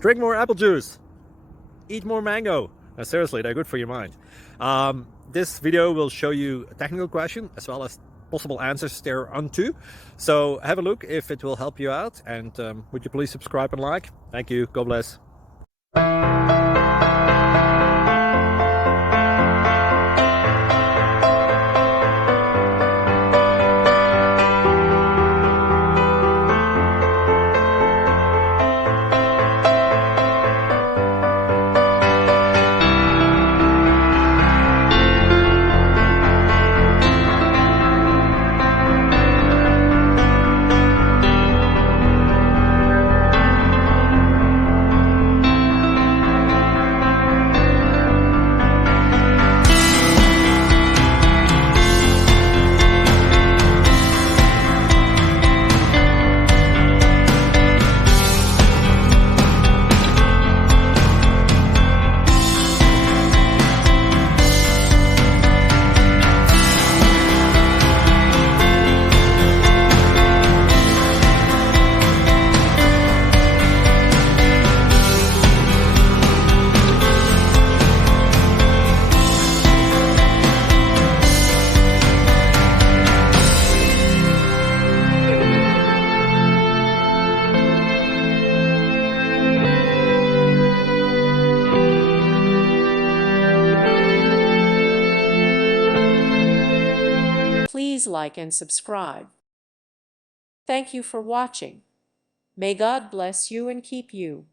Drink more apple juice. Eat more mango. Now, seriously, they're good for your mind. This video will show you a technical question as well as possible answers thereunto. So have a look if it will help you out. And would you please subscribe and like? Thank you. God bless. Please like and subscribe. Thank you for watching. May God bless you and keep you.